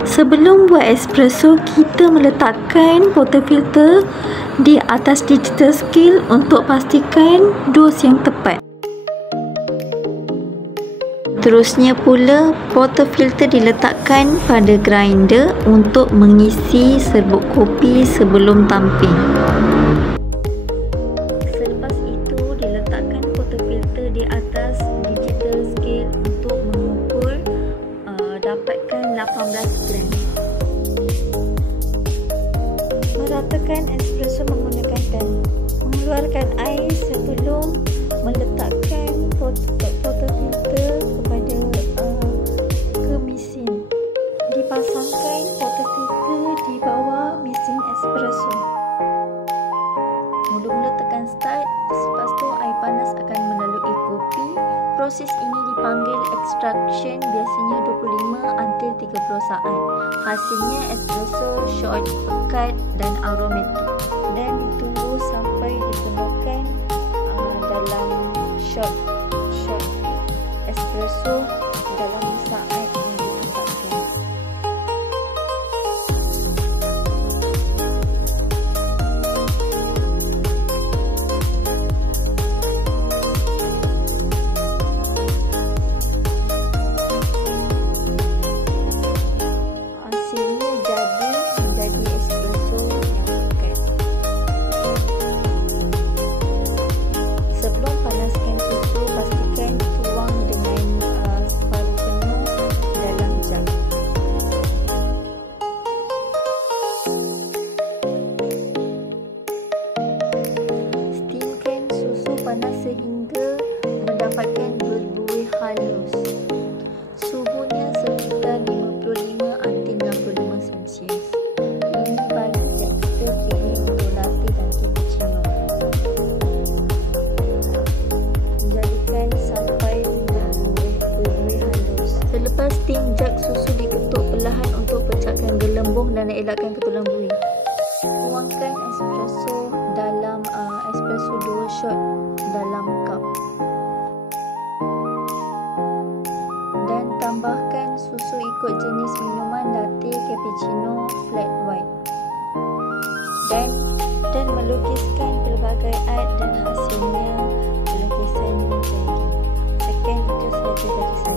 Sebelum buat espresso, kita meletakkan portafilter di atas digital scale untuk pastikan dos yang tepat. Terusnya pula, portafilter diletakkan pada grinder untuk mengisi serbuk kopi sebelum tamping. Selepas itu, diletakkan portafilter di atas digital scale untuk mengukur dapatkan 18 gram. Meratakan espresso menggunakan pen. Mengeluarkan air sebelum meletakkan portafilter ke mesin. Dipasangkan portafilter di bawah mesin espresso. Mula-mula tekan start, selepas tu air panas akan melalui kopi. Proses ini dipanggil extraction, biasanya 25-30 saat. Hasilnya espresso short, pekat dan aromatik, dan ditunggu sampai dipenuhkan dalam shot espresso dalam saat yang ditetapkan. Hasilnya menjadi espresso yang pekat. Sebelum panaskan susu, pastikan tuang dengan separuh penuh dalam jug. Steamkan susu panas sehingga mendapatkan berbuih halus. Suhunya sekitar 55-65 Celsius. Ini bagi yang kita pilih untuk latte dan cappuccino. Jadikan sampai berbuih halus. Selepas steam jug, susu diketuk perlahan untuk pecahkan gelembung dan elakkan ketulan buih. Tuangkan espresso dalam espresso 2 shot dalam cup. Dan tambahkan susu ikut jenis minuman latte, cappuccino, flat white. Dan melukiskan pelbagai art dan hasilnya pelukisan jadi. Sekian itu sahaja dari saya.